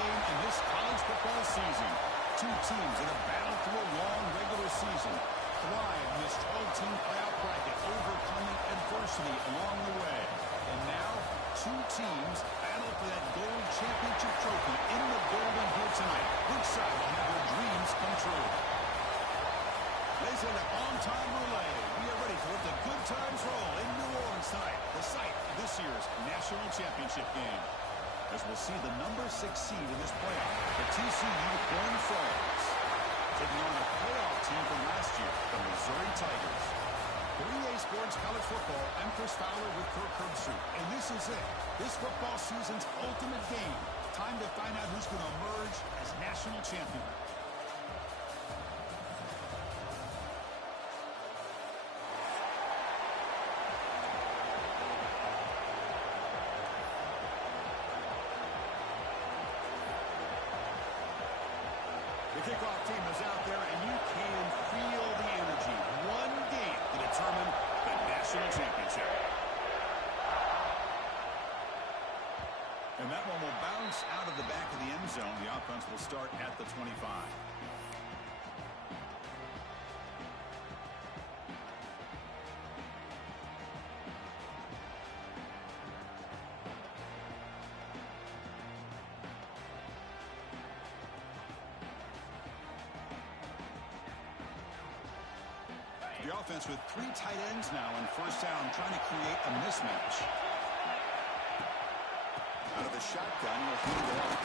game in this college football season. Two teams in a battle through a long regular season. Thrive in this 12-team playoff bracket, overcoming adversity along the way. And now, two teams battle for that gold championship trophy in the building here tonight. Which side will have their dreams come true? Ladies and gentlemen, on-time relay. We are ready for the good times roll in New Orleans tonight, the site of this year's national championship game. As we'll see the number 6 seed in this playoff, the TCU Horned Frogs, taking on a playoff team from last year, the Missouri Tigers. For EA Sports College Football, I'm Chris Fowler with Kirk Herbstreit, and this is it. This football season's ultimate game. Time to find out who's going to emerge as national champion. The kickoff team is out there, and you can feel the energy. One game to determine the national championship. And that one will bounce out of the back of the end zone. The offense will start at the 25. The offense with 3 tight ends now on first down, trying to create a mismatch. Out of the shotgun, he'll feed it off.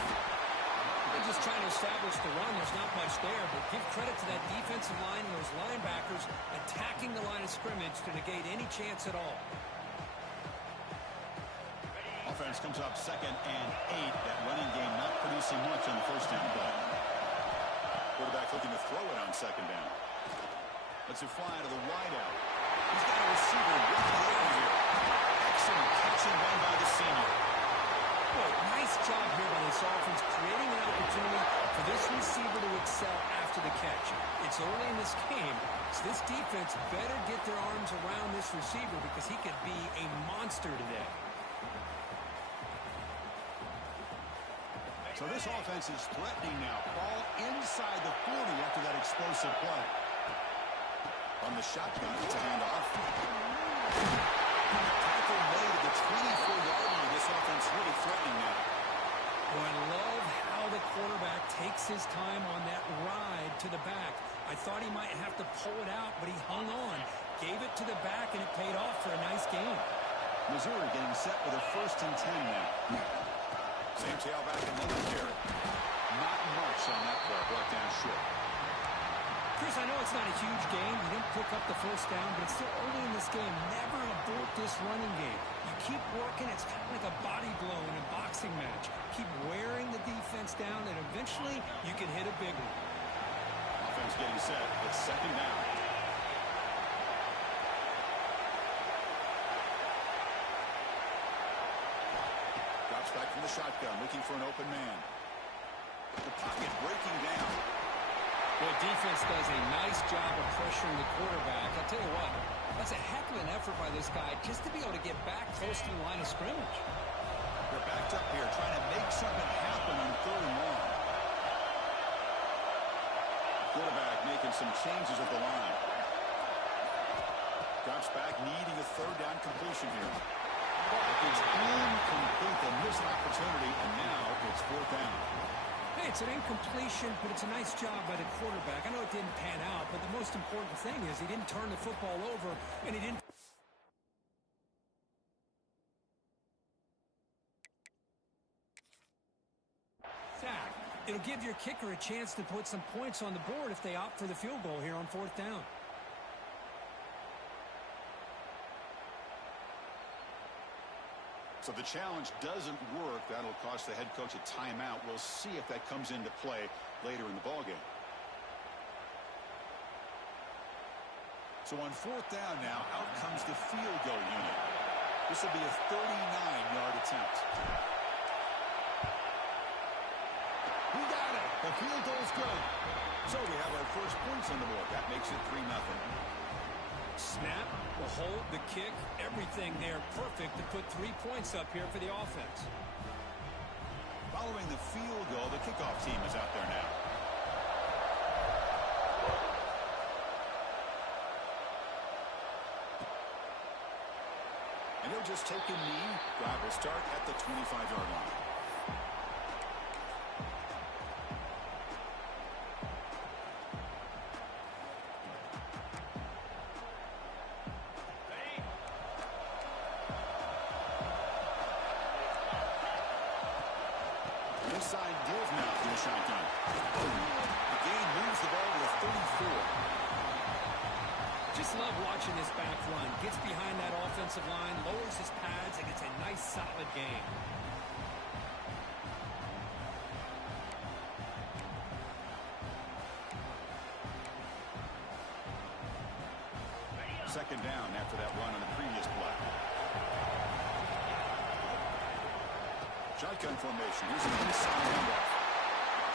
They're just trying to establish the run. There's not much there, but give credit to that defensive line and those linebackers attacking the line of scrimmage to negate any chance at all. Offense comes up 2nd and 8. That running game not producing much on the first down play. Quarterback looking to throw it on 2nd down. Let's it fly to the wideout. He's got a receiver breaking over here. Excellent catching run by the senior. Boy, nice job here by this offense, creating an opportunity for this receiver to excel after the catch. It's early in this game, so this defense better get their arms around this receiver because he could be a monster today. So this offense is threatening now. Ball inside the 40 after that explosive play. On the shotgun, it's a handoff. Tackle made at the 24-yard line. This offense really threatening now. Oh, I love how the quarterback takes his time on that ride to the back. I thought he might have to pull it out, but he hung on, gave it to the back, and it paid off for a nice game. Missouri getting set with a 1st and 10 now. Same tailback, another carry. Not much on that play, brought down short. Chris, I know it's not a huge game. You didn't pick up the first down, but it's still early in this game. Never abort this running game. You keep working. It's kind of like a body blow in a boxing match. Keep wearing the defense down, and eventually you can hit a big one. Offense getting set. It's 2nd down. Drops back from the shotgun, looking for an open man. The pocket breaking down. Well, defense does a nice job of pressuring the quarterback. I'll tell you what, that's a heck of an effort by this guy just to be able to get back close to the line of scrimmage. They're backed up here trying to make something happen on 3rd and long. Quarterback making some changes at the line. Drops back, needing a 3rd down completion here. But it's incomplete. They miss an opportunity, and now it's 4th down. Hey, it's an incompletion, but it's a nice job by the quarterback. I know it didn't pan out, but the most important thing is he didn't turn the football over, and he didn't. Sack. It'll give your kicker a chance to put some points on the board if they opt for the field goal here on 4th down. So the challenge doesn't work. That'll cost the head coach a timeout. We'll see if that comes into play later in the ballgame. So on 4th down now, out comes the field goal unit. This will be a 39-yard attempt. We got it. The field goal's good. So we have our first points on the board. That makes it 3-0. Snap, the hold, the kick, everything there perfect to put 3 points up here for the offense. Following the field goal, kickoff team is out there now. And he'll just take a knee. Drive will start at the 25-yard line. Inside give now for the shotgun. The gain moves the ball to the 34. Just love watching this back run. Gets behind that offensive line, lowers his pads, and gets a nice solid gain. Second down after that run on the previous play. Shotgun formation. Here's an inside handoff.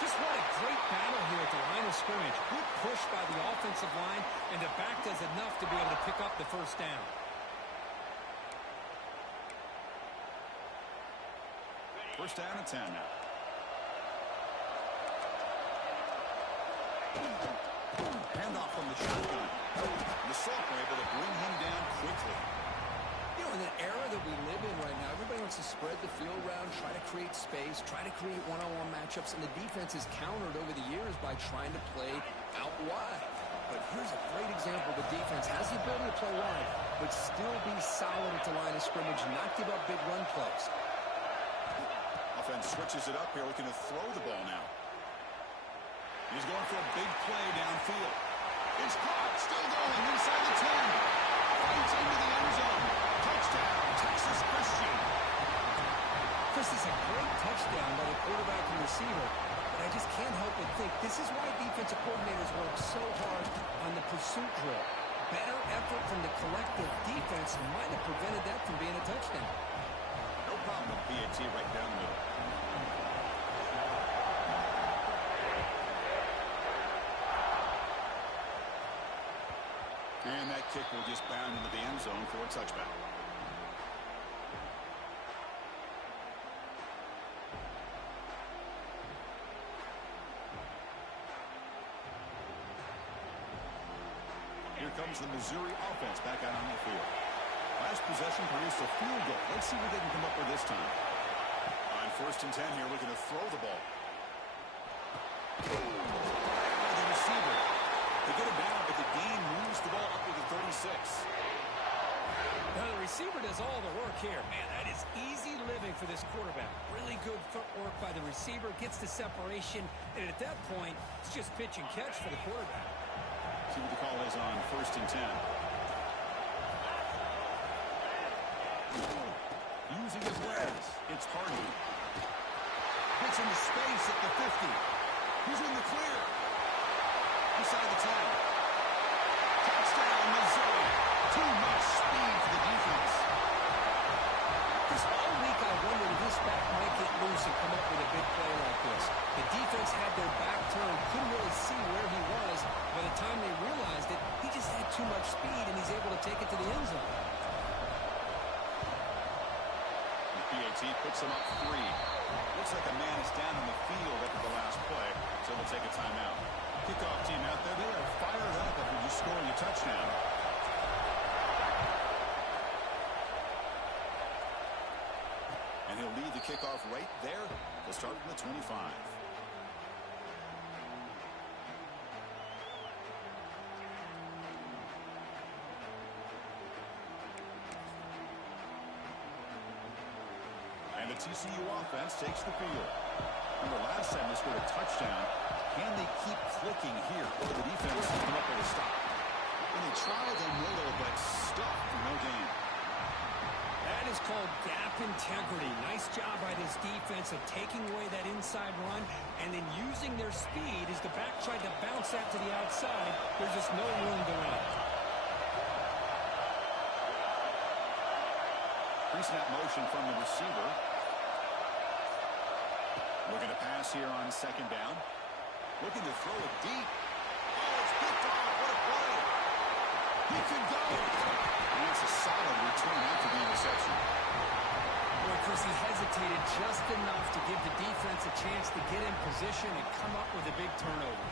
Just what a great battle here at the line of scrimmage. Good push by the offensive line, and the back does enough to be able to pick up the first down. First down and 10 now. Handoff from the shotgun. The Sophomore able to bring him down quickly. You know, in the era that we live in right now, everybody wants to spread the field around, try to create space, try to create one-on-one matchups, and the defense has countered over the years by trying to play out wide. But here's a great example. The defense has the ability to play wide, but still be solid at the line of scrimmage, not give up big run plays. Offense switches it up here, looking to throw the ball now. He's going for a big play downfield. It's caught, still going inside the 10. Fights into the end zone. Touchdown, Texas Christian. This is a great touchdown by the quarterback and receiver, but I just can't help but think this is why defensive coordinators work so hard on the pursuit drill. Better effort from the collective defense might have prevented that from being a touchdown. No problem with PAT right down the middle. And that kick will just bound into the end zone for a touchback. Here comes the Missouri offense back out on the field. Last possession produced a field goal. Let's see what they can come up with this time. On first and 10 here, looking to throw the ball. The receiver. They get it down, but the gain moves the ball up to the 36. Now the receiver does all the work here. Man, that is easy living for this quarterback. Really good footwork by the receiver, gets the separation, and at that point, it's just pitch and catch for the quarterback. See what the call is on first and 10. Using his legs, it's Hardy. Gets into space at the 50. He's in the clear. Inside the 10. Touchdown, Missouri. Too much speed for the defense. This all week I wondered if this back might get loose and come up with a big play like this. The defense had their back turned, couldn't really see where he was. By the time they realized it, he just had too much speed, and he's able to take it to the end zone. The PAT puts him up 3. Looks like a man is down on the field after the last play, so they'll take a timeout. Kickoff team out there, they are fired up after just scoring a touchdown. And he'll lead the kickoff right there. They'll start from the 25. And the TCU offense takes the field. Remember, last time they scored a touchdown. Can they keep clicking here, or the defense will come up with a stop? And they try the middle, but stuck for no gain. That is called gap integrity. Nice job by this defense of taking away that inside run and then using their speed as the back tried to bounce that to the outside. There's just no room to run. Pre-snap motion from the receiver. Looking to pass here on second down. Looking to throw it deep. Oh, it's picked off. What a play. He can go. And that's a solid return after the interception. Boy, Chris, he hesitated just enough to give the defense a chance to get in position and come up with a big turnover.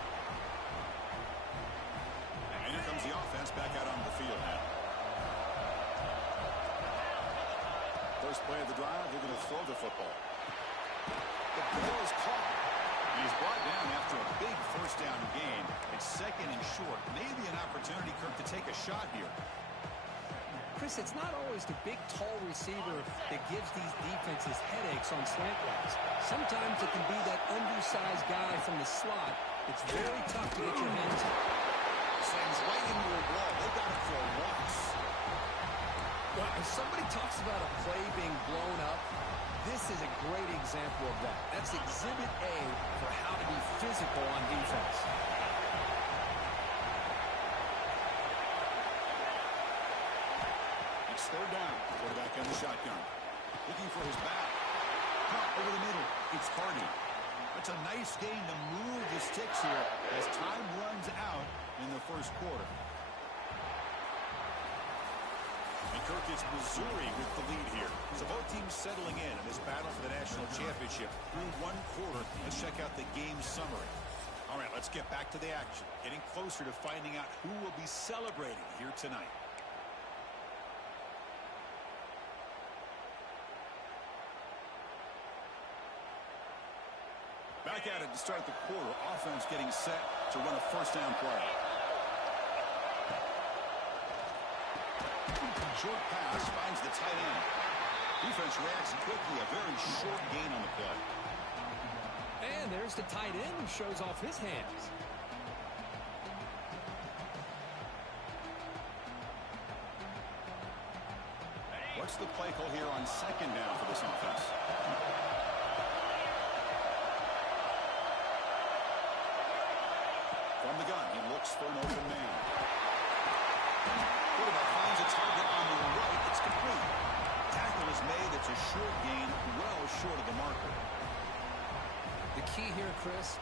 And here comes the offense back out on the field now. First play of the drive, they're going to throw the football. The ball is caught. He's brought down after a big first down gain. It's second and short. Maybe an opportunity, Kirk, to take a shot here. Chris, it's not always the big, tall receiver that gives these defenses headaches on slant routes. Sometimes it can be that undersized guy from the slot. It's very tough to get your hands on. Sends right into a wall. They got it for a loss. Well, if somebody talks about a play being blown up, this is a great example of that. That's exhibit A for how to be physical on defense. It's third down. Quarterback in the shotgun. Looking for his back. Caught over the middle. It's Hardy. That's a nice gain to move the sticks here as time runs out in the first quarter. And Kirk, it's Missouri with the lead here. So both teams settling in this battle for the national championship through one quarter. Let's check out the game summary. All right, let's get back to the action. Getting closer to finding out who will be celebrating here tonight. Back at it to start the quarter. Offense getting set to run a first down play. Short pass finds the tight end. Defense reacts quickly. A very short gain on the play. And there's the tight end who shows off his hands. What's the play call here on second down for this offense? From the gun, he looks for an open man. Quarterback finds a target on the right. It's complete. Tackle is made. It's a short gain, well short of the marker. The key here, Chris,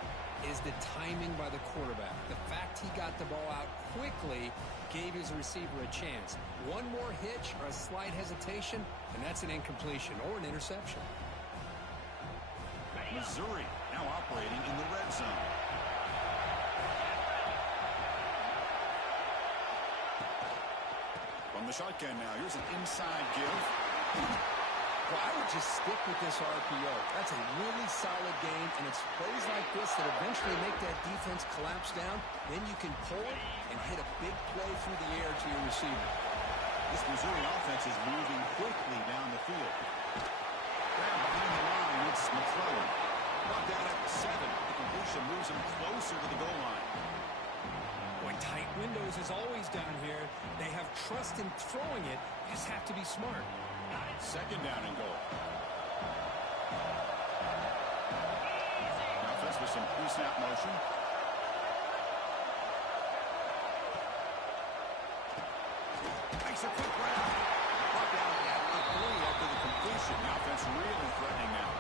is the timing by the quarterback. The fact he got the ball out quickly gave his receiver a chance. One more hitch or a slight hesitation, and that's an incompletion or an interception. Missouri now operating in the red zone. From the shotgun now, here's an inside give. Well, I would just stick with this RPO. That's a really solid game, and it's plays like this that eventually make that defense collapse down. Then you can pull it and hit a big play through the air to your receiver. This Missouri offense is moving quickly down the field. Grab behind the line, it's McClellan. Brought down at the 7. The completion moves him closer to the goal line. Boy, tight windows is always down here. They have trust in throwing it. You just have to be smart. Second down and goal. Now offense with some pre-snap motion. Makes a quick grab. Brought down at the 3 after the completion. The offense really threatening now.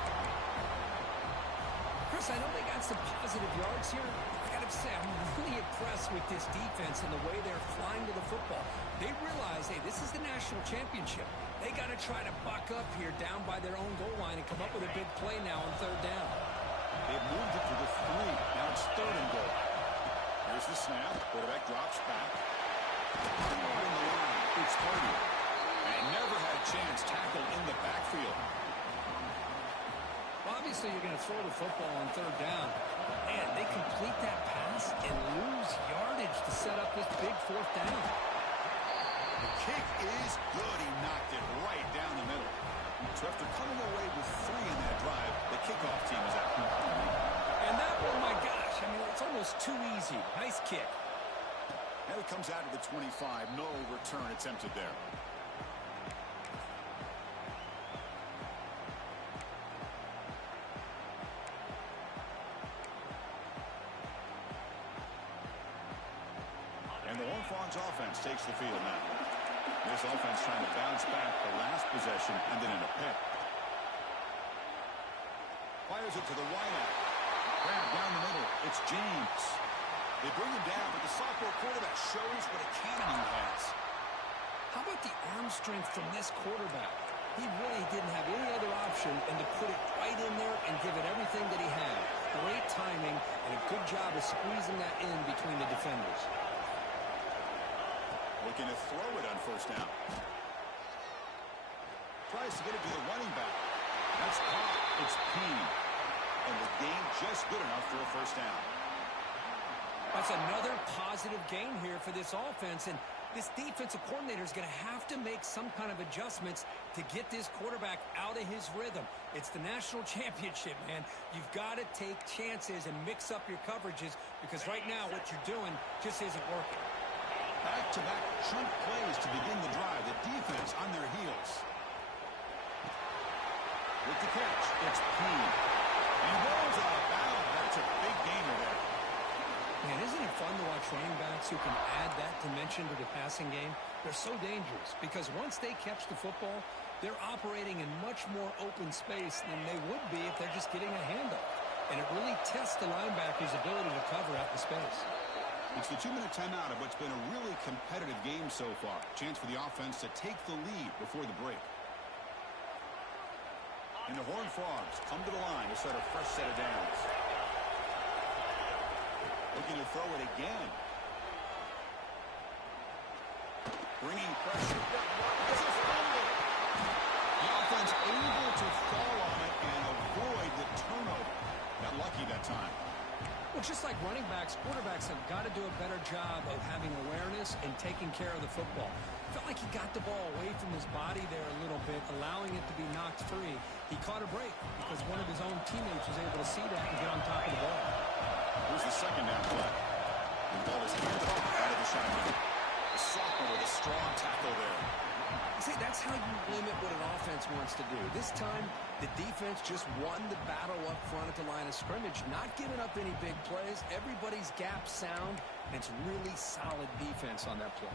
Chris, I know they got some positive yards here. I got to say, I'm really impressed with this defense and the way they're flying to the football. They realize, hey, this is the national championship. They got to try to buck up here down by their own goal line and come up with a big play now on third down. They've moved it to the 3. Now it's third and goal. Here's the snap. Quarterback drops back. In the line. It's Hardy. And never had a chance. Tackled in the backfield. Well, obviously, you're going to throw the football on third down. And they complete that pass and lose yardage to set up this big fourth down. The kick is good. He knocked it right down the middle. So after coming away with 3 in that drive, the kickoff team is out. And that one, my gosh, I mean, it's almost too easy. Nice kick. Now it comes out to the 25. No return attempted there. And the Hornfrogs offense takes the field now. This offense trying to bounce back the last possession and then in a pick. Fires it to the wideout. Grab down the middle. It's James. They bring him down, but the sophomore quarterback shows what a cannon he has. How about the arm strength from this quarterback? He really didn't have any other option than to put it right in there and give it everything that he had. Great timing and a good job of squeezing that in between the defenders. Looking to throw it on first down. Tries to get it to the running back. That's caught. It's Payne. And the gain just good enough for a first down. That's another positive gain here for this offense, and this defensive coordinator is going to have to make some kind of adjustments to get this quarterback out of his rhythm. It's the national championship, man. You've got to take chances and mix up your coverages because right now what you're doing just isn't working. Back-to-back chunk plays to begin the drive. The defense on their heels. With the catch, it's Payne. He rolls out of bounds. That's a big gainer there. Man, isn't it fun to watch running backs who can add that dimension to the passing game? They're so dangerous because once they catch the football, they're operating in much more open space than they would be if they're just getting a handoff. And it really tests the linebacker's ability to cover out the space. It's the 2-minute timeout of what's been a really competitive game so far. Chance for the offense to take the lead before the break. And the Horned Frogs come to the line to start a fresh set of downs. Looking to throw it again. Bringing pressure. It's a fumble. The offense able to fall on it and avoid the turnover. Got lucky that time. Well, just like running backs, quarterbacks have got to do a better job of having awareness and taking care of the football. Felt like he got the ball away from his body there a little bit, allowing it to be knocked free. He caught a break because one of his own teammates was able to see that and get on top of the ball. Here's the second down play. The ball is handed off out of the shotgun. The sophomore with a strong tackle there. See, that's how you limit what an offense wants to do. This time, the defense just won the battle up front at the line of scrimmage, not giving up any big plays. Everybody's gap sound, and it's really solid defense on that play.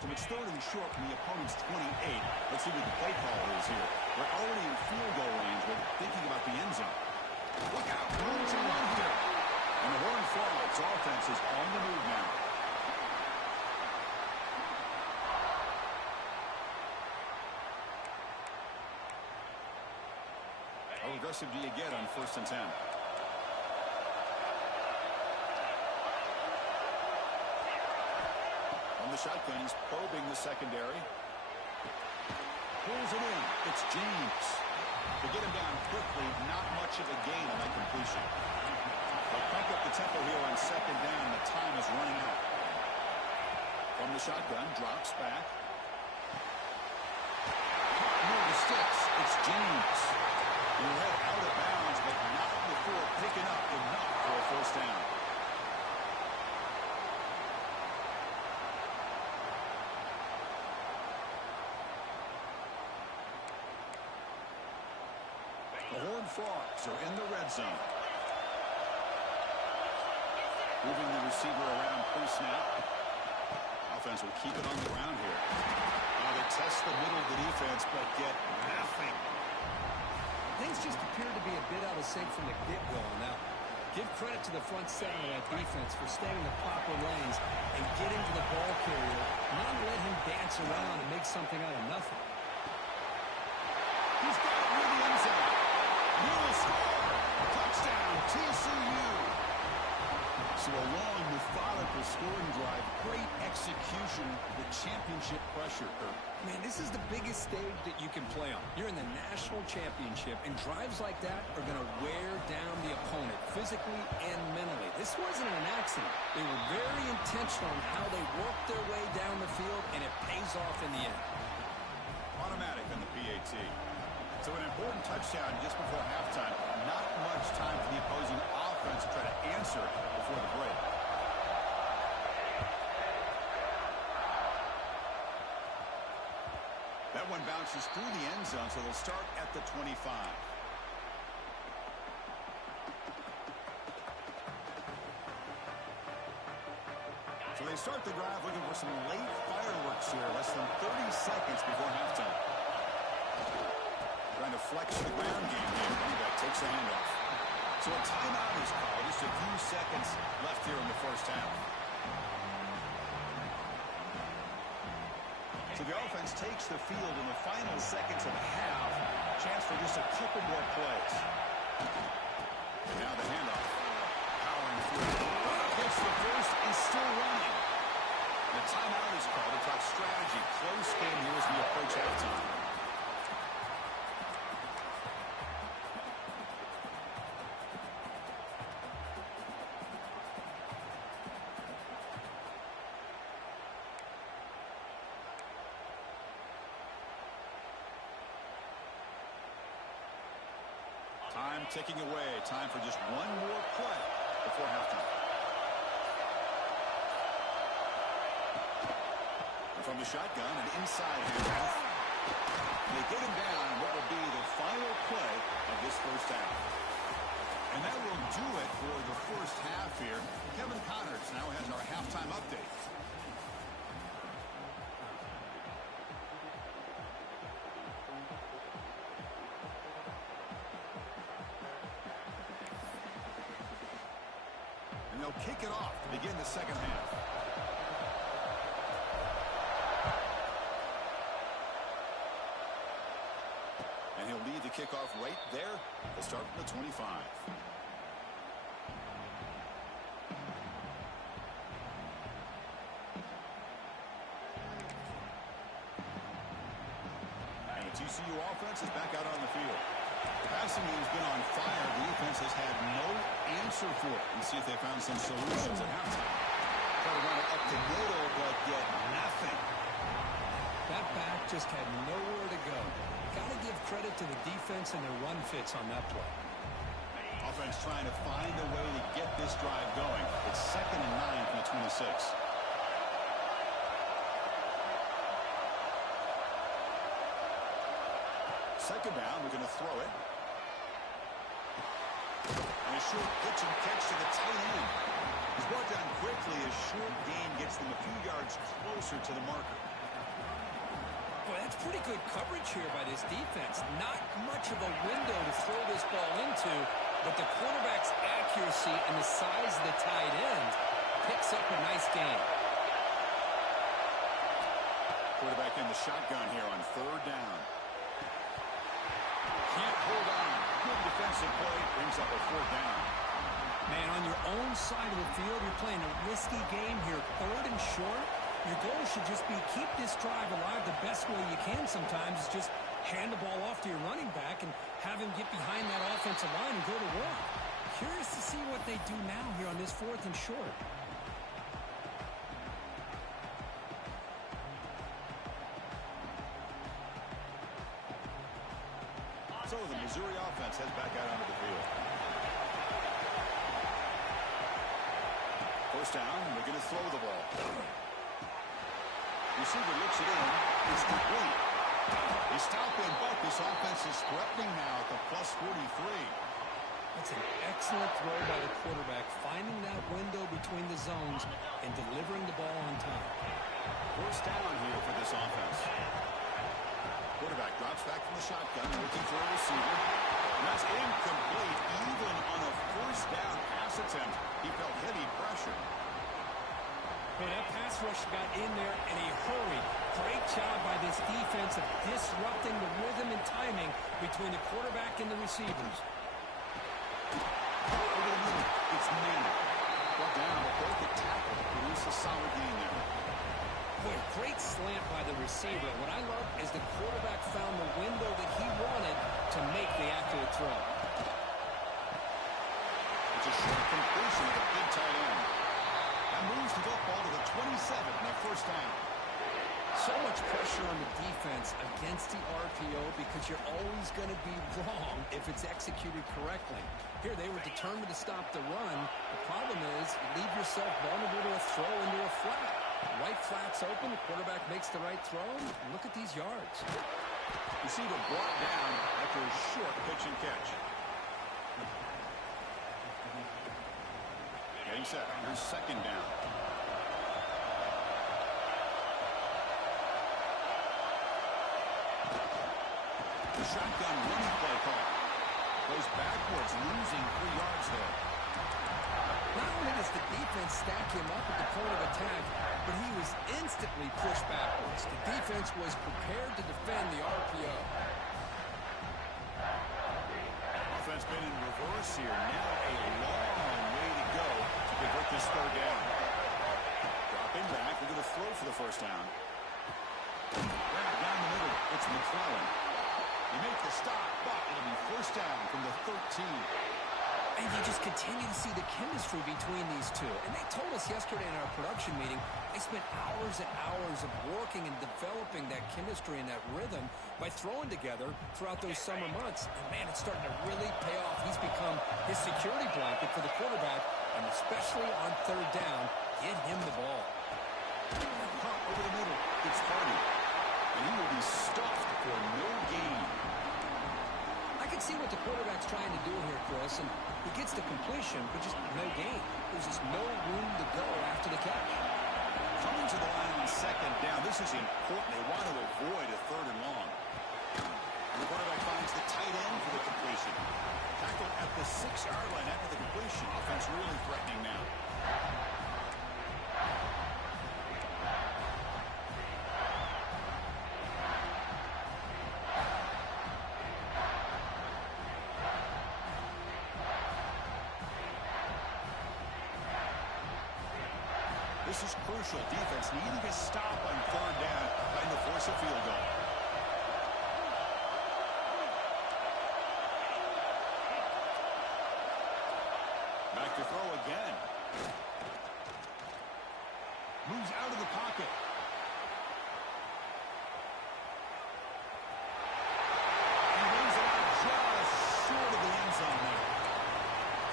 So it's third and short from the opponent's 28. Let's see what the play call is here. They're already in field goal range, but thinking about the end zone. Look out, room to run here. And the Horned Frogs offense is on the move now. How aggressive do you get on 1st and 10? On the shotgun, he's probing the secondary. Pulls it in. It's James. To get him down quickly, not much of a gain on that completion. They'll pump up the tempo here on 2nd down. The time is running out. From the shotgun, drops back. Near the sticks, it's James. He led out of bounds, but not before picking up enough for a 1st down. The Horned Frogs are in the red zone. Moving the receiver around pre-snap. Offense will keep it on the ground here. Now they test the middle of the defense, but get nothing. Things just appear to be a bit out of sync from the get-go on that one. Give credit to the front seven of that defense for staying in the proper lanes and getting to the ball carrier, not let him dance around and make something out of nothing. He's got it near the end zone. Will score. Touchdown, TCU. So a long, methodical scoring drive. Great execution with championship pressure, Kurt. Man, this is the biggest stage that you can play on. You're in the national championship, and drives like that are going to wear down the opponent physically and mentally. This wasn't an accident. They were very intentional in how they worked their way down the field, and it pays off in the end. Automatic on the PAT. So an important touchdown just before halftime. Not much time for the opposing offense to try to answer before the break. That one bounces through the end zone, so they'll start at the 25. So they start the drive looking for some late fireworks here, less than 30 seconds before halftime. Trying to flex the ground game here. Running back takes a handoff. So a timeout is called. Just a few seconds left here in the 1st half. So the offense takes the field in the final seconds of the half. Chance for just a couple more plays. And now the handoff. Powering through. Gets the first and still running. The timeout is called to talk strategy. Close game here as we approach halftime. Time ticking away. Time for just one more play before halftime. And from the shotgun, an inside handoff. They get him down in what will be the final play of this first half. And that will do it for the first half here. Kevin Connors now has our halftime update. They'll kick it off to begin the second half. And he'll lead the kickoff right there. They'll start from the 25. And the TCU offense is back out on the field. The passing game's been on fire. The defense has had no answer for it. Let's see if they found some solutions at halftime. Try to run it up the middle, but get nothing. That back just had nowhere to go. Got to give credit to the defense and their run fits on that play. Offense trying to find a way to get this drive going. It's 2nd and 9 from the 26. Second down, we're going to throw it. And a short pitch and catch to the tight end. He's brought down quickly. A short gain gets them a few yards closer to the marker. Boy, that's pretty good coverage here by this defense. Not much of a window to throw this ball into, but the quarterback's accuracy and the size of the tight end picks up a nice gain. Quarterback in the shotgun here on 3rd down. Can't hold on. Good defensive play. Brings up a 4th down. Man, on your own side of the field, you're playing a risky game here. 3rd and short. Your goal should just be keep this drive alive the best way you can sometimes. Is just hand the ball off to your running back and have him get behind that offensive line and go to work. Curious to see what they do now here on this 4th and short. So the Missouri offense heads back out onto the field. First down, they're going to throw the ball. Receiver looks it in. It's complete. They stop in, but this offense is threatening now at the +43. That's an excellent throw by the quarterback, finding that window between the zones and delivering the ball on time. First down here for this offense. Quarterback drops back from the shotgun, looking for a receiver. And that's incomplete. Even on a first down pass attempt, he felt heavy pressure. Hey, that pass rush got in there in a hurry. Great job by this defense of disrupting the rhythm and timing between the quarterback and the receivers. Over the middle, it's Manning. Brought down, but both the tackle to produce a solid gain there. Boy, great slant by the receiver. What I love is the quarterback found the window that he wanted to make the accurate throw. It's a short completion of the big tight end. That moves the football to the 27 and a first down. So much pressure on the defense against the RPO because you're always going to be wrong if it's executed correctly. Here, they were determined to stop the run. The problem is you leave yourself vulnerable to a throw into a flat. Right flat's open, the quarterback makes the right throw. Look at these yards. Receiver brought down after a short pitch and catch. Getting set. Here's 2nd down. The shotgun running play call. Goes backwards, losing 3 yards there. Not only does watched the defense stack him up at the point of attack, but he was instantly pushed backwards. The defense was prepared to defend the RPO. Offense been in reverse here. Now a long way to go to convert this third down. Dropping back, we're going to throw for the first down. Grab down the middle, it's McClellan. They make the stop, but it'll be first down from the 13. And you just continue to see the chemistry between these two. And they told us yesterday in our production meeting, they spent hours and hours of working and developing that chemistry and that rhythm by throwing together throughout those summer months. And, man, it's starting to really pay off. He's become his security blanket for the quarterback, and especially on third down, get him the ball. Pop over the middle. It's Hardy. And he will be stuffed for no gain. I can see what the quarterback's trying to do here, Chris, and he gets the completion, but just no gain. There's just no room to go after the catch. Coming to the line on second down, this is important. They want to avoid a third and long. And the quarterback finds the tight end for the completion. Tackled at the 6-yard line after the completion. Offense really threatening now. This is crucial. Defense needing a stop on third down, trying to force a field goal. Back to throw again. Moves out of the pocket. He runs it out just short of the end zone there.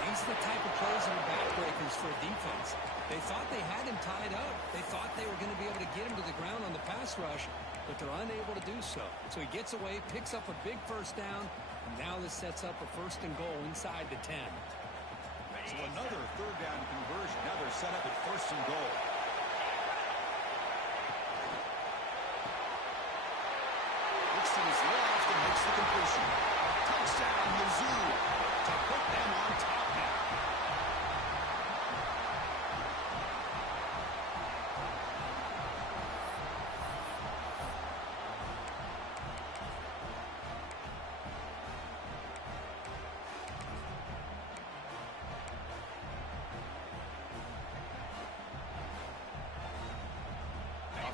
These are the type of plays that are backbreakers for a defense. They thought they had him tied up. They thought they were going to be able to get him to the ground on the pass rush, but they're unable to do so. So he gets away, picks up a big first down, and now this sets up a first and goal inside the 10. So another third down conversion. Now they're set up at first and goal. Looks to his left and makes the completion. Touchdown, Mizzou, to put them on top now.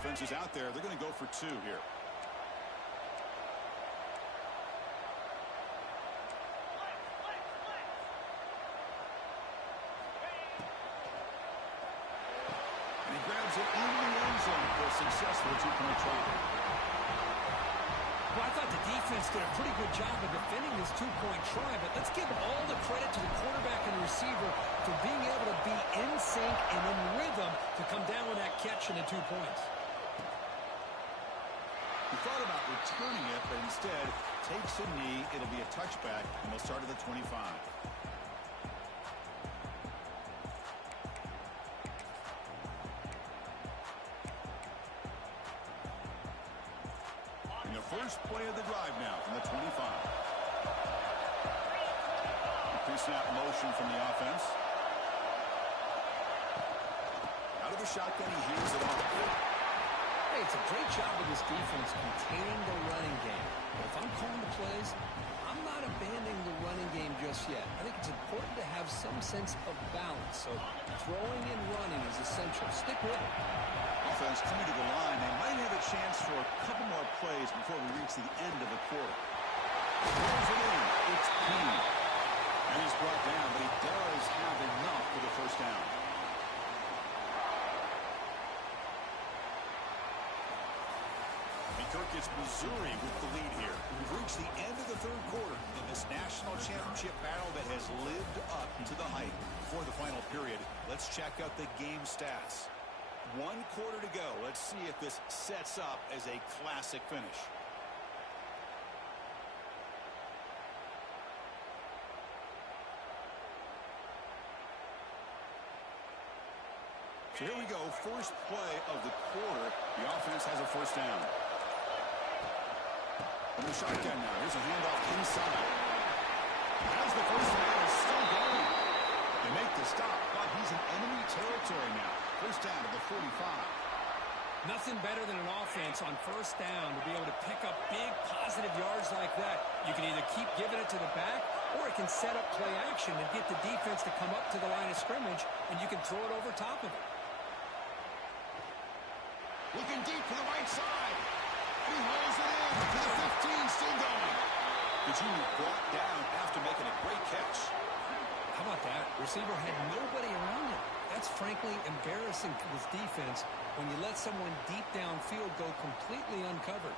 Offense is out there. They're going to go for two here. And he grabs it in the end zone for a successful two-point try. Well, I thought the defense did a pretty good job of defending this two-point try, but let's give all the credit to the quarterback and the receiver for being able to be in sync and in rhythm to come down with that catch and the 2 points. He thought about returning it, but instead takes a knee. It'll be a touchback, and they'll start at the 25. And the first play of the drive now from the 25. Pre-snap motion from the offense. Out of the shotgun, he hands it off. Hey, it's a great job of this defense containing the running game. But if I'm calling the plays, I'm not abandoning the running game just yet. I think it's important to have some sense of balance. So throwing and running is essential. Stick with it. Offense coming to the line. They might have a chance for a couple more plays before we reach the end of the quarter. Throws it in. It's Payne. And he's brought down, but he does have enough for the first down. Kirk gets Missouri with the lead here. We've reached the end of the third quarter in this national championship battle that has lived up to the hype. Before the final period, let's check out the game stats. 1 quarter to go. Let's see if this sets up as a classic finish. So here we go. First play of the quarter. The offense has a first down. From the shotgun now. Here's a handoff inside. As the first man is still going. They make the stop, but he's an enemy territory now. First down to the 45. Nothing better than an offense on first down to be able to pick up big positive yards like that. You can either keep giving it to the back, or it can set up play action and get the defense to come up to the line of scrimmage, and you can throw it over top of it. Looking deep to the right side. He hauls it in to the 15, still going. Virginia brought down after making a great catch. How about that? Receiver had nobody around him. That's frankly embarrassing for this defense when you let someone deep downfield go completely uncovered.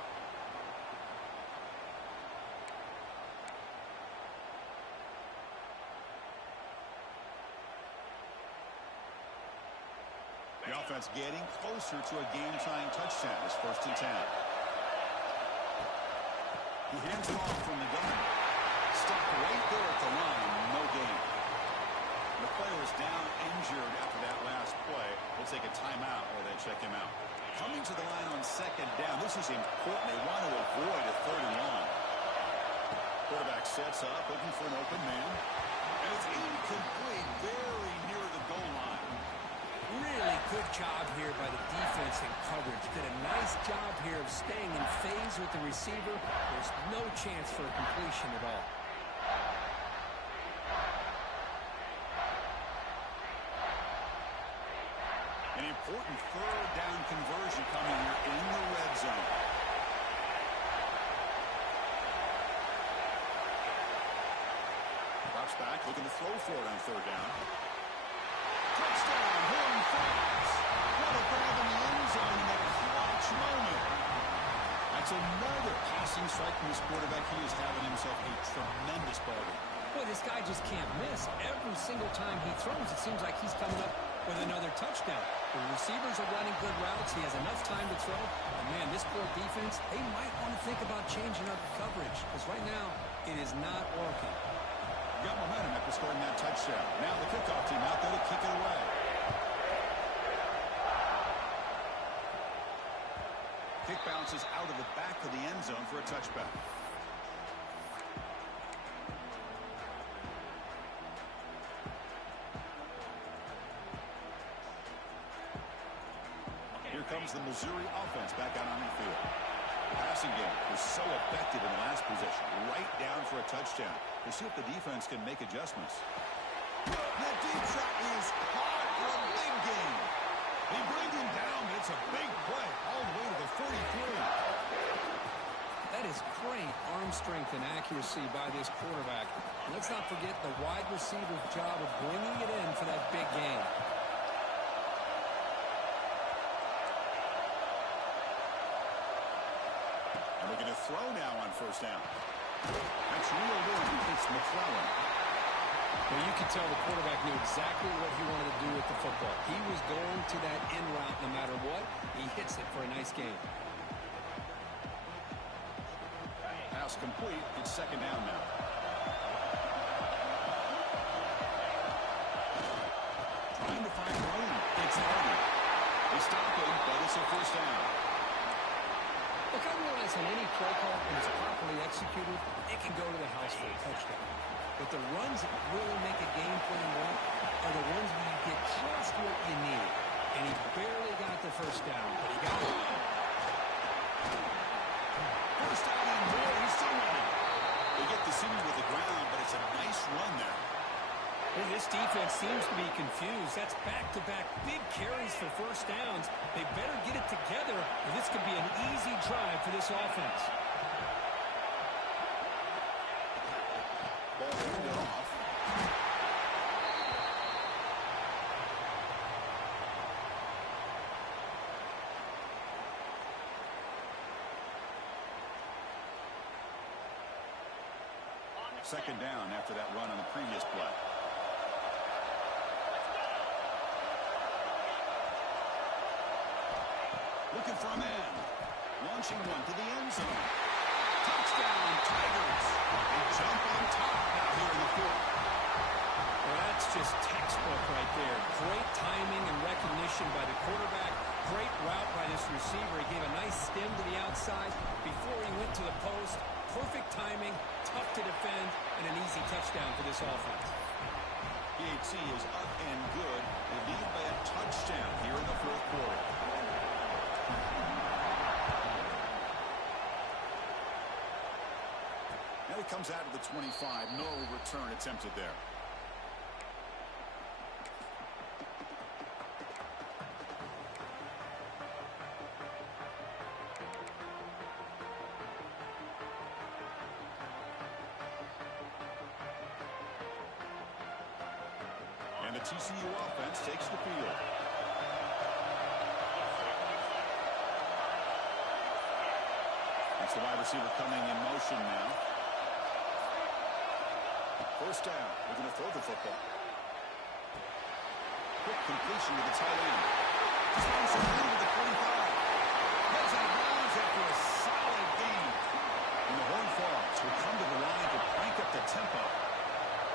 The offense getting closer to a game-tying touchdown. It's 1st and 10. He hands it off from the gun. Stopped right there at the line. No gain. The player is down injured after that last play. We'll take a timeout or they check him out. Coming to the line on 2nd down. This is important. They want to avoid a 3rd and long. Quarterback sets up, looking for an open man. And it's incomplete, very near the goal line. Really good job here by the defense in coverage. Did a nice job here of staying in phase with the receiver. There's no chance for a completion at all. An important 3rd down conversion coming here in the red zone. Drops back, looking to throw for it on 3rd down. Touchdown, Horn Frogs. What a grab in the end zone in that clutch moment. That's another passing strike from this quarterback. He is having himself a tremendous ball game. Boy, this guy just can't miss. Every single time he throws, it seems like he's coming up with another touchdown. The receivers are running good routes. He has enough time to throw. And, man, this poor defense, they might want to think about changing up coverage because right now it is not working. Got momentum after scoring that touchdown. Now the kickoff team out there to kick it away. Kick bounces out of the back of the end zone for a touchback. Here comes the Missouri offense back out on the field. The passing game was so effective in the last possession, right down for a touchdown. We'll see if the defense can make adjustments. That deep shot is caught for a big gain. They bring him down, but it's a big play all the way to the 43. That is great arm strength and accuracy by this quarterback. Let's not forget the wide receiver's job of bringing it in for that big gain. Looking to throw now on 1st down. That's reeled in. It's McClellan. Well, you can tell the quarterback knew exactly what he wanted to do with the football. He was going to that in route no matter what. He hits it for a nice gain. Pass complete. It's 2nd down now. Trying to find room. It's Hardy. They stop him, but it's a 1st down. Look, I realize on any play call, when it's properly executed, it can go to the house for a touchdown. But the runs that really make a game plan work are the ones where you get just what you need. And he barely got the 1st down, but he got it. 1st down and more. He's still running. They get the city with the ground, but it's a nice run there. Well, this defense seems to be confused. That's back-to-back big carries for 1st downs. They better get it together, or this could be an easy drive for this offense. Ball handed off. Second down after that run on the previous play. Looking for a man. Launching one to the end zone. Touchdown, Tigers. They jump on top now here in the 4th. Well, that's just textbook right there. Great timing and recognition by the quarterback. Great route by this receiver. He gave a nice stem to the outside before he went to the post. Perfect timing, tough to defend, and an easy touchdown for this offense. PAT is up and good. They lead by a touchdown here in the fourth quarter. Now he comes out of the 25. No return attempted there. And the TCU offense takes the field. It's the wide receiver coming in motion now. First down. We're going to throw the football. Quick completion to the tight end. Just runs some room to the 45. Goes out of bounds after a solid gain. And the Horned Frogs will come to the line to crank up the tempo.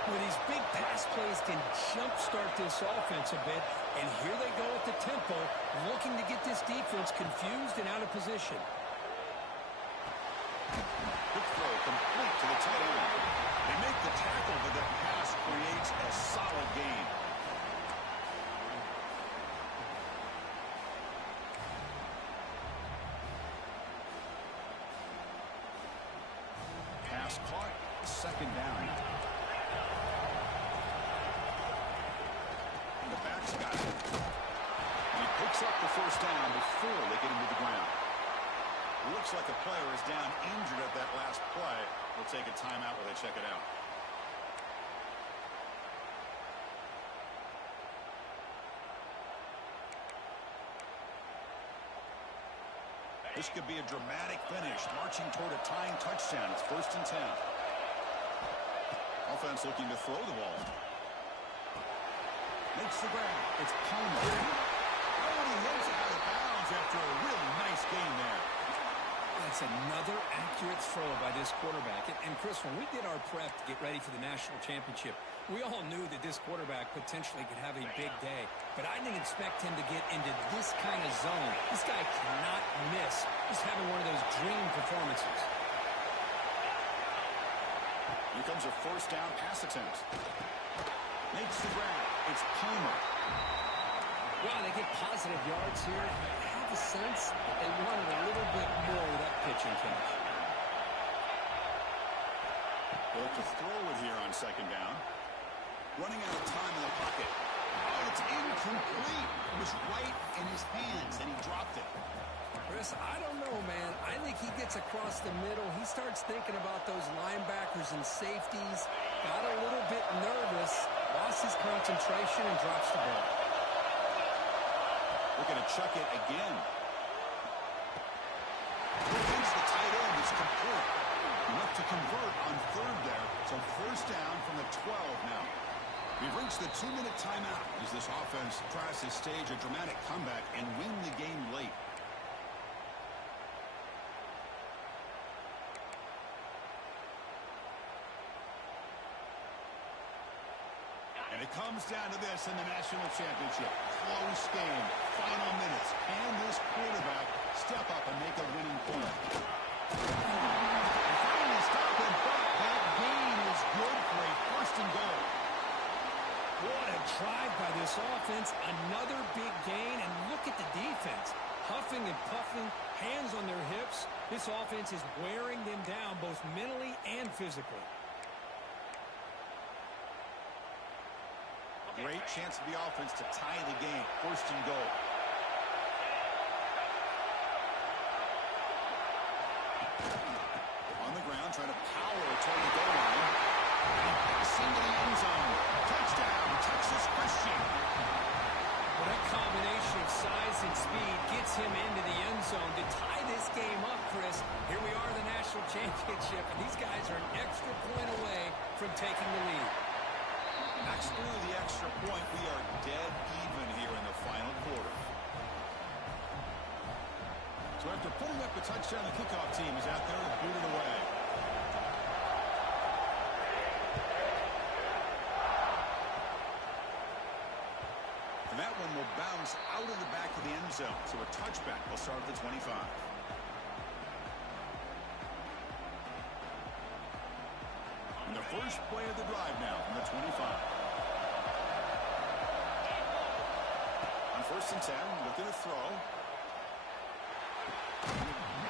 Well, these big pass plays can jumpstart this offense a bit, and here they go at the tempo, looking to get this defense confused and out of position. Quick throw complete to the tight end. They make the tackle, but the pass creates a solid gain. Pass caught, second down. The back's got it. He picks up the first down before they get him to the ground. Looks like a player is down injured at that last play. We'll take a timeout while they check it out. This could be a dramatic finish, marching toward a tying touchdown. It's 1st and 10. Offense looking to throw the ball. Makes the grab. It's Palmer. Oh, he heads out of bounds after a really nice game there. That's another accurate throw by this quarterback. And Chris, when we did our prep to get ready for the national championship, we all knew that this quarterback potentially could have a big day. But I didn't expect him to get into this kind of zone. This guy cannot miss. He's having one of those dream performances. Here comes a first down pass attempt. Makes the grab. It's Palmer. Wow, they get positive yards here. I have a sense that they wanted a little bit more with that pitching catch. Well, to throw it here on second down. Running out of time in the pocket. Oh, it's incomplete. It was right in his hands, and he dropped it. Chris, I don't know, man. I think he gets across the middle. He starts thinking about those linebackers and safeties. Got a little bit nervous. Lost his concentration and drops the ball. We're going to chuck it again. Against the tight end, it's complete. Enough to convert on third there. So first down from the 12 now. We've reached the 2-minute timeout as this offense tries to stage a dramatic comeback and win the game late. And it comes down to this in the national championship. Close game, final minutes. Can this quarterback step up and make a winning play? Finally stop him, but that gain is good for a 1st and goal. What a drive by this offense. Another big gain, and look at the defense. Huffing and puffing, hands on their hips. This offense is wearing them down both mentally and physically. Great chance for the offense to tie the game. 1st and goal. On the ground, trying to power toward the goal line. And pass into the end zone. Touchdown, Texas Christian. Well, that combination of size and speed gets him into the end zone to tie this game up, Chris. Here we are in the national championship, and these guys are an extra point away from taking the lead. Knocks through the extra point. We are dead even here in the final quarter. So after putting up a touchdown, the kickoff team is out there to boot it away. And that one will bounce out of the back of the end zone. So a touchback will start at the 25. And the first play of the drive now from the 25. First and 10, looking to throw.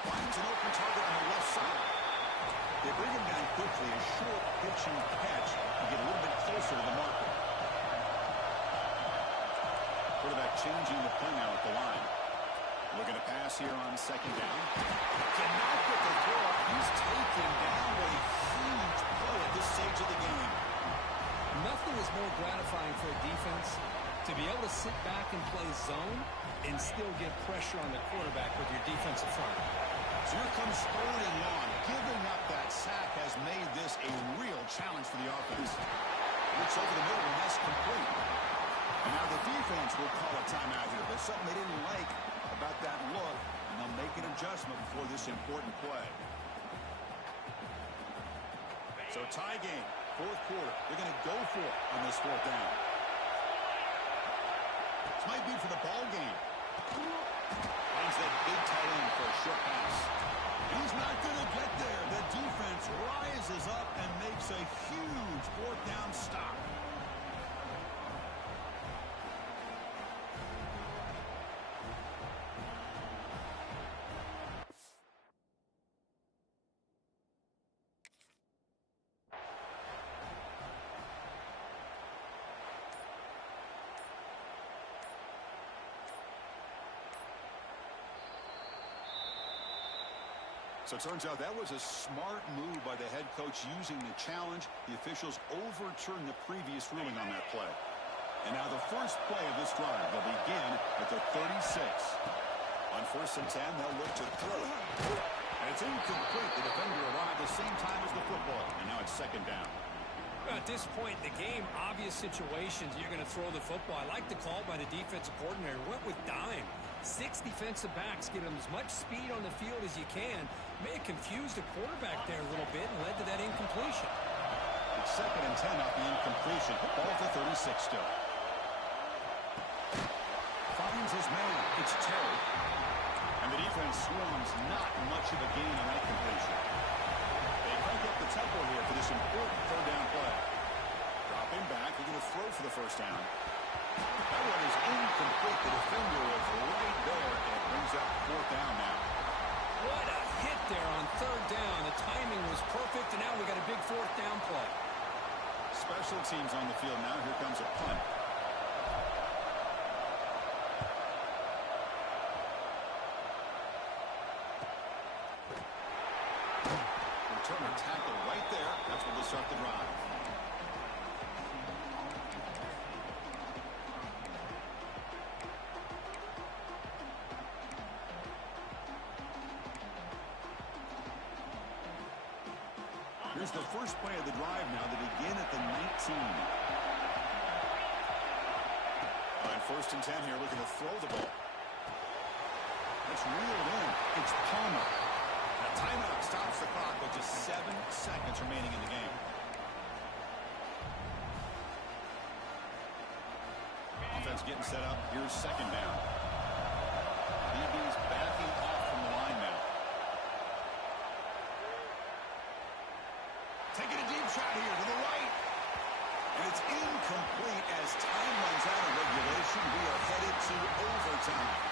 Finds an open target on the left side. They bring him down quickly. A short pitching catch to get a little bit closer to the marker. Quarterback changing the play now at the line. Looking to pass here on second down. Cannot get the throw. He's taken down with a huge play at this stage of the game. Nothing is more gratifying for a defense to be able to sit back and play zone and still get pressure on the quarterback with your defensive front. So here comes third and long. Giving up that sack has made this a real challenge for the offense. Looks over the middle, and that's complete. And now the defense will call a timeout here. There's something they didn't like about that look, and they'll make an adjustment before this important play. So tie game, fourth quarter. They're going to go for it on this fourth down. This might be for the ball game. Finds that big tight end for a short pass. He's not going to get there. The defense rises up and makes a huge fourth down stop. So it turns out that was a smart move by the head coach using the challenge. The officials overturned the previous ruling on that play. And now the first play of this drive, they'll begin at the 36. On first and 10, they'll look to throw it. And it's incomplete. The defender arrived the same time as the football. And now it's second down. At this point in the game, obvious situations, you're going to throw the football. I like the call by the defensive coordinator. Went with dime. 6 defensive backs, get them as much speed on the field as you can. May have confused the quarterback there a little bit and led to that incompletion. It's second and 10 off the incompletion. Ball to 36 still. Finds his man. It's Terry. And the defense swarms not much of a gain on that completion. They crank up the tempo here for this important third down play. Dropping back, they're going to throw for the first down. That one is incomplete. The defender was right there, and it brings up fourth down now. What a hit there on third down. The timing was perfect, and now we got a big fourth down play. Special teams on the field now. Here comes a punt. Returner tackle right there. That's where they start the drive. Here's the first play of the drive now. They begin at the 19. On first and 10 here, looking to throw the ball. That's reeled in. It's Palmer. A timeout stops the clock with just 7 seconds remaining in the game. Offense getting set up. Here's second down. DB's backing off from the line now. Taking a deep shot here to the right. And it's incomplete as time runs out of regulation. We are headed to overtime.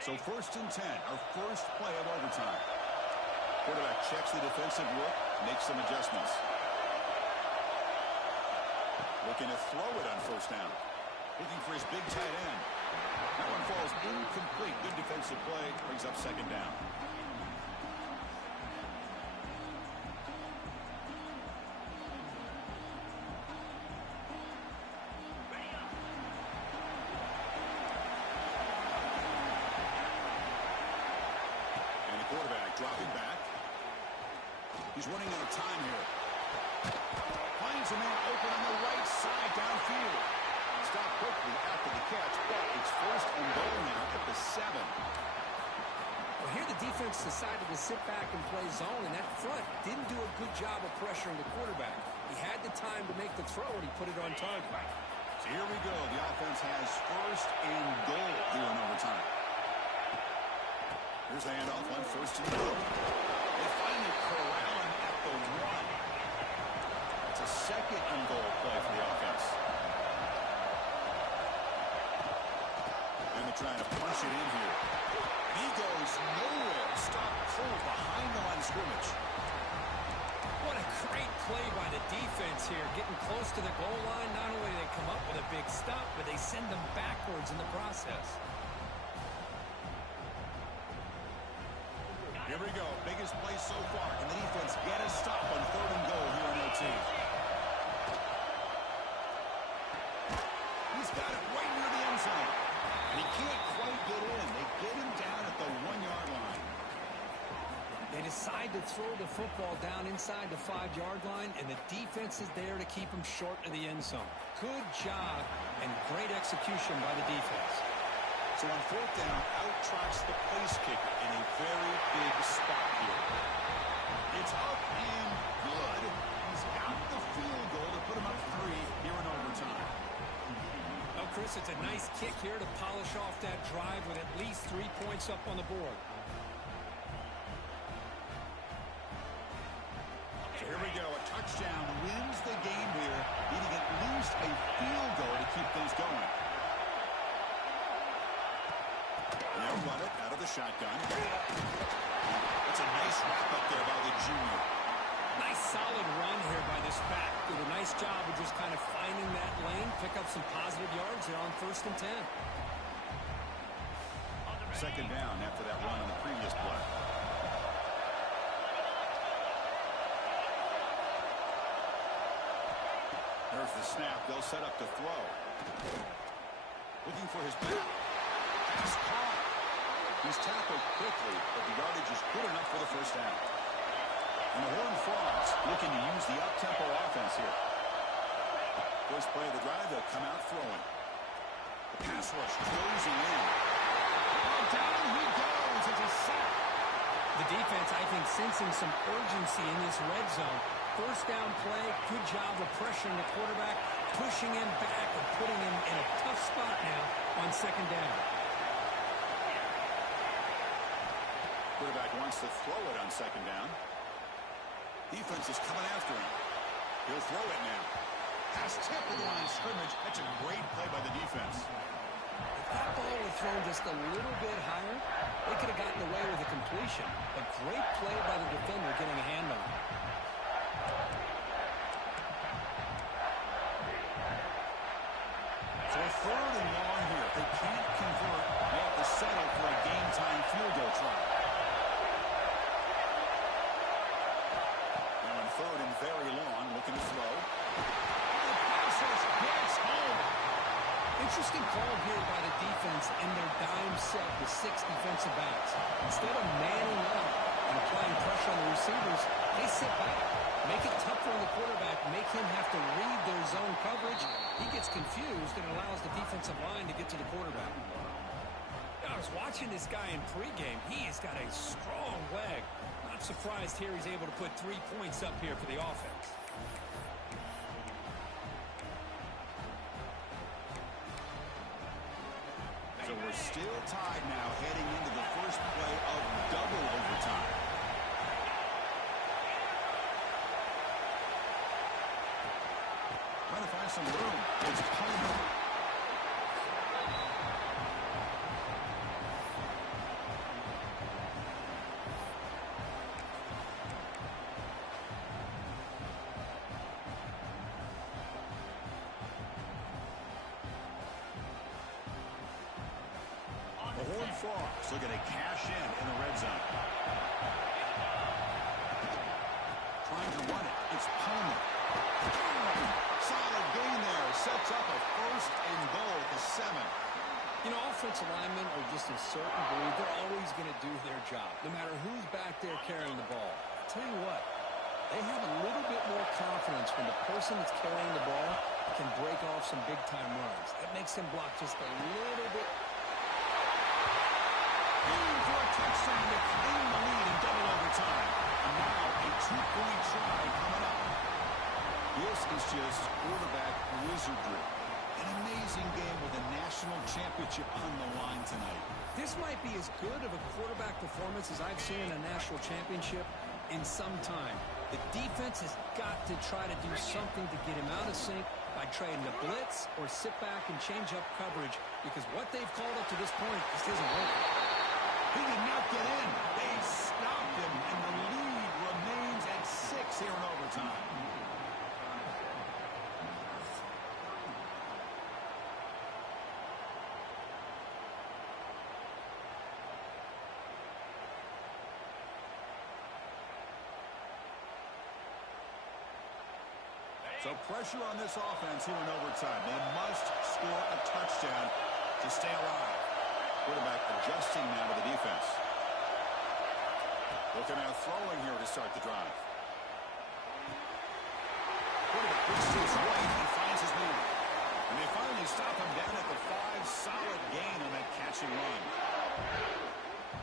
So first and 10, our first play of overtime. Quarterback checks the defensive look, makes some adjustments. Looking to throw it on first down. Looking for his big tight end. That one falls incomplete. Good defensive play, brings up second down. Dropping back. He's running out of time here. Finds a man open on the right side downfield. Stopped quickly after the catch, but it's first and goal now at the 7. Well, here the defense decided to sit back and play zone, and that front didn't do a good job of pressuring the quarterback. He had the time to make the throw, and he put it on target. So here we go. The offense has first and goal here in overtime. Here's the handoff on first and goal. They finally corral him at the 1. It's a second and goal play for the offense. And they're trying to punch it in here. He goes nowhere. Stop cold behind the line of scrimmage. What a great play by the defense here. Getting close to the goal line, not only do they come up with a big stop, but they send them backwards in the process. Here we go. Biggest play so far. Can the defense get a stop on third and goal here in OT? He's got it right near the end zone. And he can't quite get in. They get him down at the 1-yard line. They decide to throw the football down inside the 5-yard line, and the defense is there to keep him short of the end zone. Good job and great execution by the defense. So on fourth down, out trots the place kicker in a very big spot here. It's up and good. He's got the field goal to put him up 3 here in overtime. Well, Chris, it's a nice kick here to polish off that drive with at least 3 points up on the board. So here we go. A touchdown wins the game here, needing at least a field goal to keep things going. And they'll run it out of the shotgun. That's a nice wrap up there by the junior. Nice solid run here by this back. Did a nice job of just kind of finding that lane, pick up some positive yards there on 1st and 10. Second down after that run on the previous play. There's the snap. They'll set up to throw. Looking for his back. Pass caught. He's tackled quickly, but the yardage is good enough for the first down. And the Horned Frogs looking to use the up-tempo offense here. First play of the drive, they'll come out throwing. The pass rush closing in. Oh, down he goes. It's a sack. The defense, I think, sensing some urgency in this red zone. First down play, good job of pressuring the quarterback, pushing him back and putting him in a tough spot now on second down. Quarterback wants to throw it on second down. Defense is coming after him. He'll throw it now. Pass tip to the line of scrimmage. That's a great play by the defense. If that ball was thrown just a little bit higher, they could have gotten away with a completion. A great play by the defender getting a hand on it. So a third and long here. If they can't convert, they have to settle for a game-time field goal try. Now in third and very long, looking to throw. The passes gets home. Interesting call here by the defense in their dime set with 6 defensive backs. Instead of manning up and applying pressure on the receivers, they sit back. Make it tougher on the quarterback. Make him have to read their zone coverage. He gets confused and allows the defensive line to get to the quarterback. I was watching this guy in pregame. He has got a strong leg. Not surprised here he's able to put 3 points up here for the offense. So we're still tied now heading into the first play of double overtime. Trying to find some room. It's Palmer. The Horned Frogs looking to cash in the red zone. Trying to run it. It's Palmer. Solid gain there. Sets up a first and goal at the 7. You know, offensive linemen are just a certain breed. They're always going to do their job, no matter who's back there carrying the ball. I'll tell you what, they have a little bit more confidence when the person that's carrying the ball can break off some big-time runs. That makes them block just a little bit. Aiming for a touchdown to claim the lead in double overtime. And now a 2-point try This is just quarterback wizardry. An amazing game with a national championship on the line tonight. This might be as good of a quarterback performance as I've seen in a national championship in some time. The defense has got to try to do something to get him out of sync by trying to blitz or sit back and change up coverage, because what they've called up to this point just isn't working. He did not get in. They stopped him, and the lead remains at 6 here in overtime. So pressure on this offense here in overtime. They must score a touchdown to stay alive. Quarterback adjusting now to the defense. Looking at throwing here to start the drive. Quarterback reaches right and finds his man. And they finally stop him down at the 5. Solid gain on that catch and run.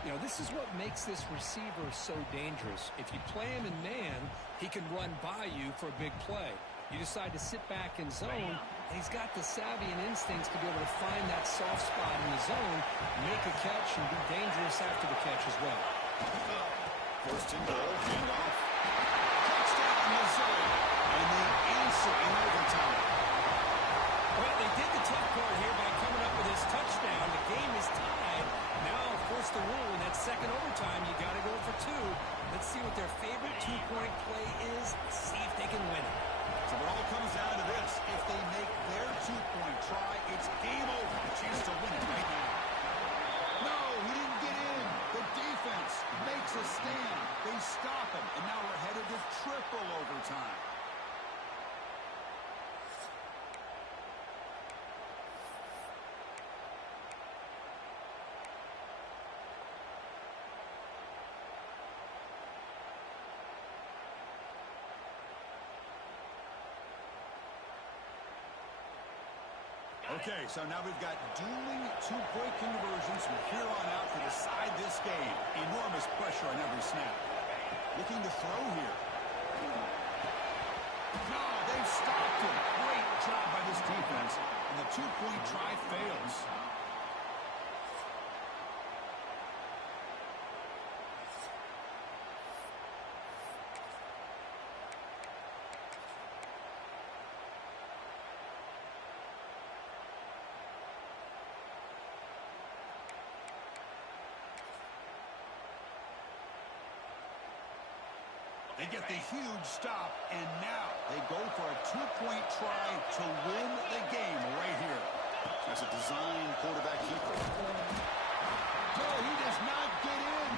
You know, this is what makes this receiver so dangerous. If you play him in man, he can run by you for a big play. You decide to sit back in zone, and he's got the savvy and instincts to be able to find that soft spot in the zone, make a catch, and be dangerous after the catch as well. First and goal, handoff. Touchdown, Missouri. And the answer in overtime. Well, they did the tough part here by coming up with this touchdown. The game is tied. Now, of course, the rule in that second overtime, you got to go for 2. Let's see what their favorite 2-point play is. See if they can win it. So it all comes down to this. If they make their 2-point try, it's game over. A chance to win it right now. No, he didn't get in. The defense makes a stand. They stop him, and now we're headed to triple overtime. Okay, so now we've got dueling 2-point conversions from here on out to decide this game. Enormous pressure on every snap. Looking to throw here. No, they've stopped him. Great job by this defense. And the 2-point try fails. They get the huge stop, and now they go for a 2-point try to win the game right here. That's a design quarterback keeper. No, he does not get in.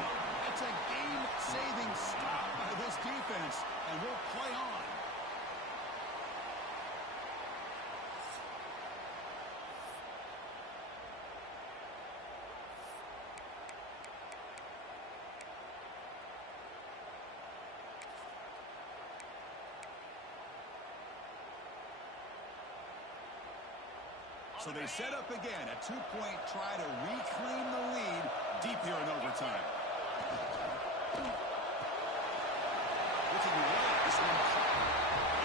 That's a game-saving stop by this defense, and we'll play on. So they set up again, a 2-point try to reclaim the lead deep here in overtime. Looking right, this one caught.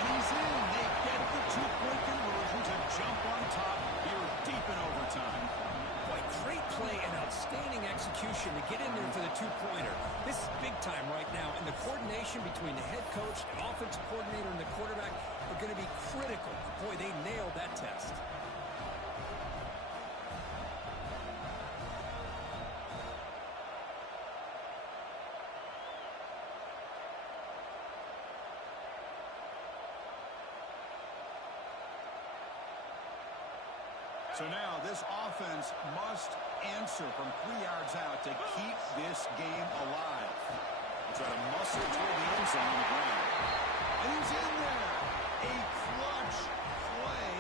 And he's in. They get the 2-point conversion to jump on top here deep in overtime. Boy, great play and outstanding execution to get in there for the 2-pointer. This is big time right now, and the coordination between the head coach, the offensive coordinator, and the quarterback are going to be critical. Boy, they nailed that test. So now this offense must answer from 3 yards out to keep this game alive. They try to muscle toward the end zone on the ground. And he's in there. A clutch play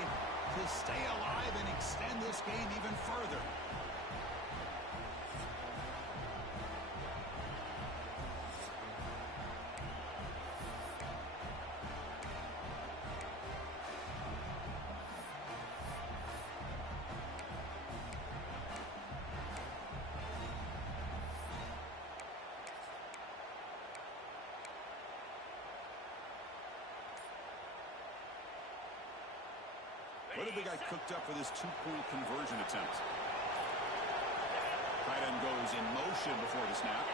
to stay alive and extend this game even further. What have they got cooked up for this two-point conversion attempt? Tight end goes in motion before the snap.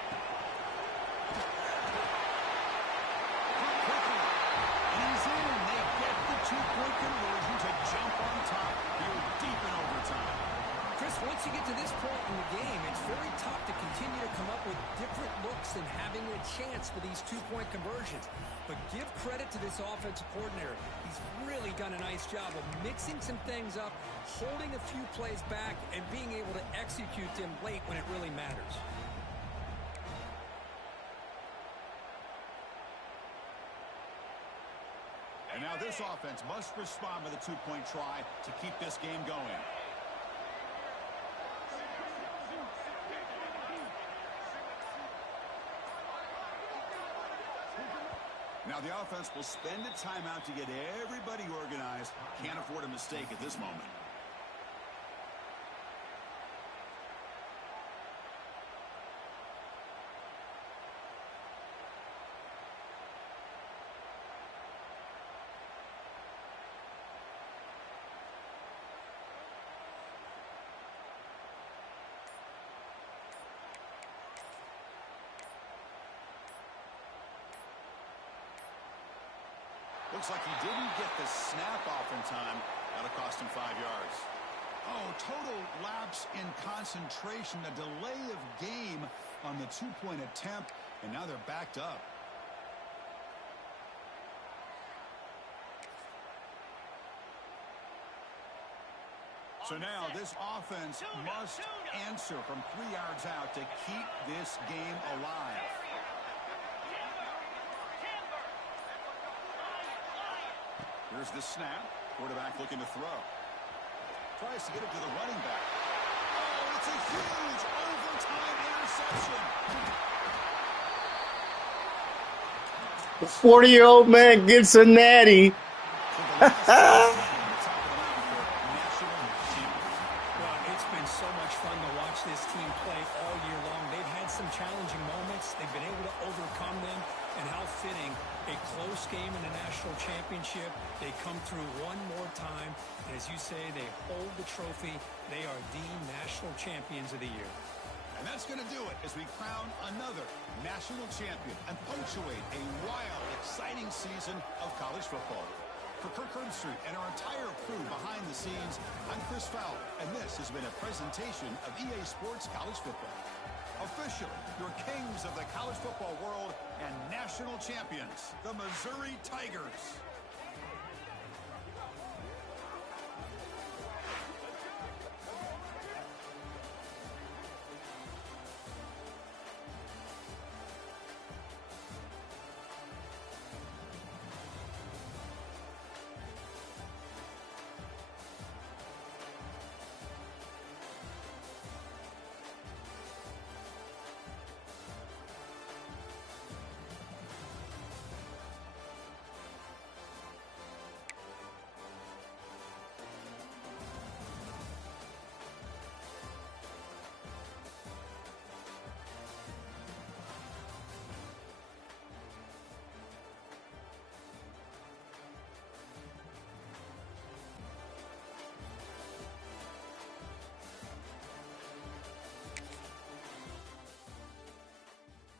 And he's in. They get the two-point conversion to jump on top here deep in overtime. Chris, once you get to this point in the game, it's very tough to continue to come up with different looks and having a chance for these two-point conversions. But give credit to this offensive coordinator. He's really done a nice job of mixing some things up, holding a few plays back, and being able to execute them late when it really matters. And now this offense must respond with a two-point try to keep this game going. Now the offense will spend a timeout to get everybody organized. Can't afford a mistake at this moment. Looks like he didn't get the snap off in time. That'll cost him 5 yards. Oh, total lapse in concentration. A delay of game on the two-point attempt, and now they're backed up. So now this offense must answer from 3 yards out to keep this game alive. Here's the snap. Quarterback looking to throw. Tries to get it to the running back. Oh, it's a huge overtime interception. The 40-year-old man gets a natty. Well, it's been so much fun to watch this team play all year long. They've had some challenging moments. They've been able to overcome them. And how fitting, a close game in the national championship. They come through one more time. And as you say, they hold the trophy. They are the national champions of the year. And that's going to do it as we crown another national champion and punctuate a wild, exciting season of college football. For Kirk Herbstreit and our entire crew behind the scenes, I'm Chris Fowler, and this has been a presentation of EA Sports College Football. Officially, your kings of the college football world and national champions, the Missouri Tigers.